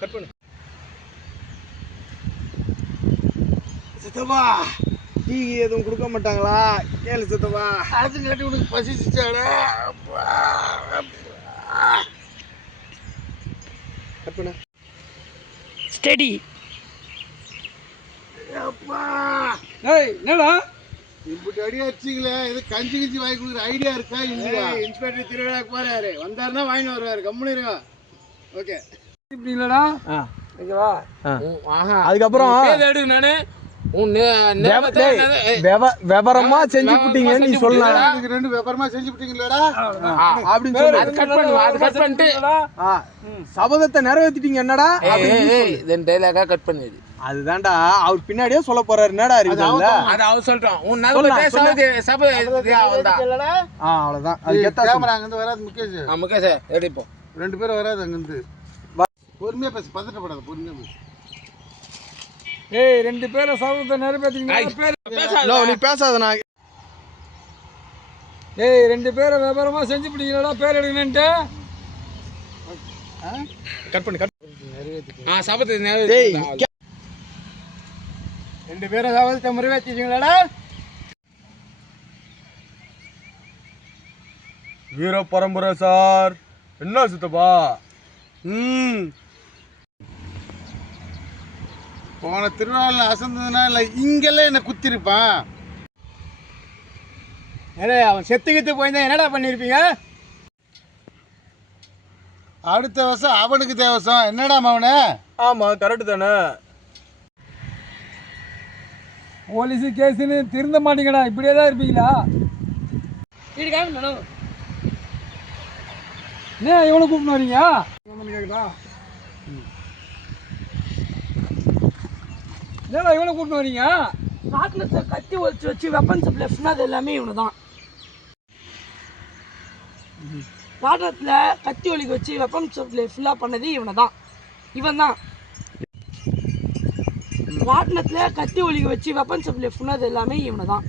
Cut பண்ணு. சித்தப்பா tea எதுவும் கொடுக்க மாட்டாங்களா? கேளு சித்தப்பா. அது கேட்டு உனக்கு பசிச்சாடா. கட் பண்ணு. ஸ்டெடி. அப்பா ஏய் என்னடா இப்படி அடி அடிச்சிங்களே, இது கஞ்சி கிஞ்சி வாங்கி கொடுக்குற ஐடியா இருக்கா இல்லையா? இன்ஸ்பெக்டர் திருவிழாக்கு போறாரு, வந்தாருன்னா வாங்கி வருவாரு. கம்முனு இருங்க. ஓகே இப்படி இல்லடா ஓகேவா? அதுக்கப்புறம் நானு விவரமா செஞ்சு விட்டீங்கன்னு நீ சொல்லலாம். இதுக்கு ரெண்டு விவரமா செஞ்சு விட்டீங்களா அப்படின்னு சொல்லி கட் பண்ணுவா. அது கட் பண்ணிட்டு சபதத்தை நிறைவேற்றிட்டீங்க என்னடா டைலாகா கட் பண்ணிடு. அதுதான்டா அவர் பின்னாடியே சொல்ல போறாரு. என்னடா இருக்குல்ல அது அவர் சொல்றான். உன் நல்ல சபை அவ்வளவுதான். அது கேமரா அங்க இருந்து வராது. முகேஷ் எடுப்போம். ரெண்டு பேரும் வராது. அங்க இருந்து பொறுமையா பேசு, பதட்டப்படாத, பொறுமையா பேசு. ஏய் ரெண்டு பேரும் சபதத்தை நிறைவேற்றிட்டீங்களா? நீ பேசாத. நான் ஏய் ரெண்டு பேரும் விவரமா செஞ்சு பிடிங்களா பேர் எடுக்கணுன்ட்டு? கட் பண்ணு. கட் சபத்தை ரெண்டு பேரும் சபதத்தை நிறைவேற்றிட்டீங்களா? வீர பரம்பரை சார். என்ன சித்தப்பா? போன திருவிழாவில் அசந்ததுனா இல்லை இங்கெல்லாம் என்ன குத்திருப்பான். அவன் செத்துக்கிட்டு போயிருந்தா என்னடா பண்ணிருப்பீங்க? அடுத்த வருஷம் அவனுக்கு தேவசம். என்னடா அவனு? ஆமா கரெக்டு தானே. போலீஸு கேஸுன்னு திருந்த மாட்டீங்கடா, இப்படியே தான் இருப்பீங்களா? என்ன இவனை கூப்பிட்டு வரீங்க? கேட்குதா? என்னடா இவனை கூப்பிட்டு வரீங்க? ராட்னத்தில் கத்தி ஒழிச்சு வச்சு வெப்பன் சப்ளை அது எல்லாமே இவனு தான். ராட்னத்தில் கத்தி ஒழிக்க வச்சு வெப்பன் சப்ளை ஃபுல்லாக பண்ணது இவனை தான். இவன் தான் ராட்னத்தில் கத்தி ஒழிக்க வச்சு வெப்பன் சப்ளை ஃபுல்லாது எல்லாமே இவனை தான்.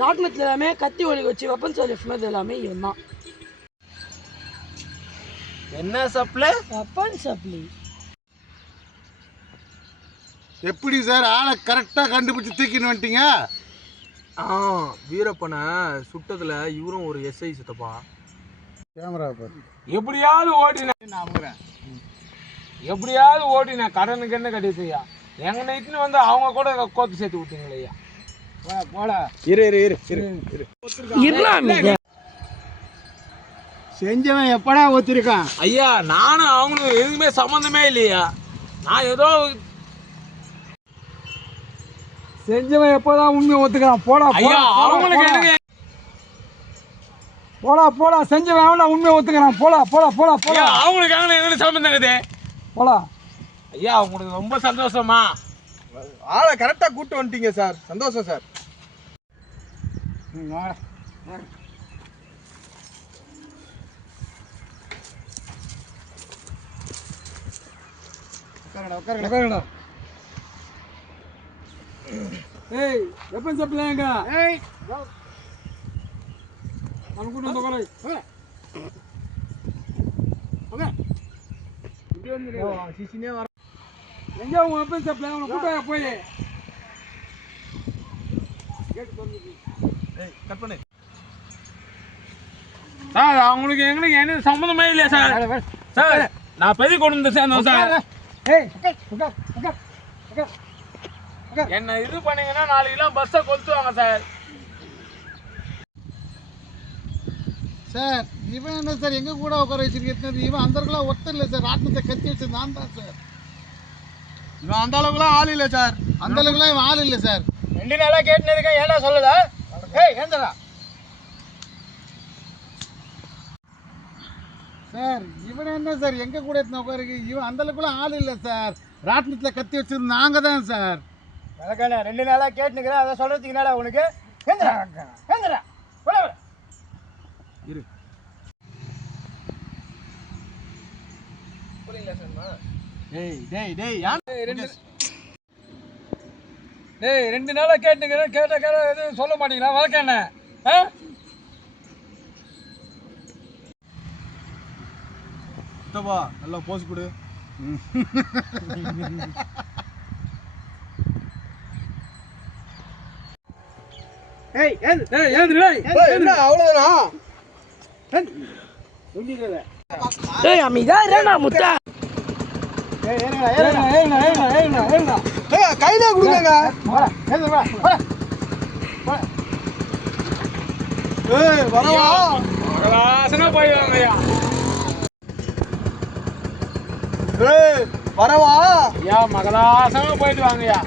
ராட்னத்தில் எல்லாமே கத்தி ஒழிக்க வச்சு வெப்பன் சப்ளை ஃபுல்லாது எல்லாமே இவன் தான். என்ன சப்ளை? Weapon supply. எப்படி சார் ஆளை கரெக்டாக கண்டுபிடிச்சி தூக்கின்னு வந்துட்டீங்க? வீரப்பனை சுட்டதில் இவரும் ஒரு எஸ்ஐ சித்தப்பா. கேமரா பாரு. எப்படியாவது ஓட்டினேன் கடனுக்கு என்ன கட்டியா? எங்க நைட்டுன்னு வந்து அவங்க கூட கோத்து சேர்த்து விட்டீங்களா? போடா. செஞ்சவன் எப்படா ஒத்துருக்கான்? ஐயா நானும் அவனும் எதுவுமே சம்மந்தமே இல்லையா. நான் ஏதோ செஞ்சவன் எப்போதான் உண்மையை ஒத்துக்கிறான். போடா அவங்களுக்கு போடா செஞ்சவன் உண்மையை ஒத்துக்கிறான். போடா அவங்களுக்கு எங்களுக்கு சம்பந்தம் இருக்குது. போடா ஐயா. உங்களுக்கு ரொம்ப சந்தோஷமா? ஆளை கரெக்டாக கூப்பிட்டு வந்துட்டீங்க சார். சந்தோஷம் சார். உட்காருங்கடா. ஏய் வெப்பன் சப்ளைங்க. ஏய் நம்ம கூட வந்து உட்காரு. ஓகே இப்படி வந்து சிசினே வர. எங்க உன் வெப்பன் சப்ளை அவனை கூட்ட போய் கேட் பண்ணு. கட் பண்ணு சார். அவங்களுக்கு எங்களுக்கு என்ன சம்மந்தமே இல்லையா சார்? சார் நான் பெரிய கொண்டு வந்து சேர்ந்தோம் சார். ஏய் என்ன இது பண்ணீங்கன்னா 4 கிலோ பஸ்ஸை கொளுத்துவாங்க சார். சார் இவன் என்ன சார் எங்க கூட உட்கார வச்சிருக்கிறது? இவன் அந்த அளவுக்குலாம் ஒருத்தர் இல்லை சார். ராட்னத்தை கத்தி வச்சு நான் தான் சார். இவன் அந்த அளவுக்குலாம் ஆள் இல்லை சார். அந்த அளவுக்குலாம் இவன் ஆள் இல்லை சார். 2 நாளா கேட்டுனதுக்கு ஏன்னா சொல்லல? ஏய் ஏந்தடா சார். இவன் என்ன சார் எங்க கூட எடுத்து உட்காருக்கு? இவன் அந்த அளவுக்குலாம் ஆள் இல்லை சார். ராட்னத்தில் கத்தி வச்சிருந்து நாங்க தான் சார். எனக்கான 2 நாளா கேட்டுக்கிறேன். அதை சொல்றதுக்கு என்னடா உனக்கு? ஏந்தடா இரு. புரியல சார். டேய் டேய் 2 நாளா கேட்டுக்கிறேன் கேட்ட எதுவும் சொல்ல மாட்டீங்களா வழக்கம் என்ன நல்லா போஸ் கொடு. டேய் அமைதியா இருடா முட்டை. கையில கொடுங்க. வரவா மகளாசனா போய் வாங்கய்யா வரவா ஐயா மகளாசனா போயிட்டு வாங்கய்யா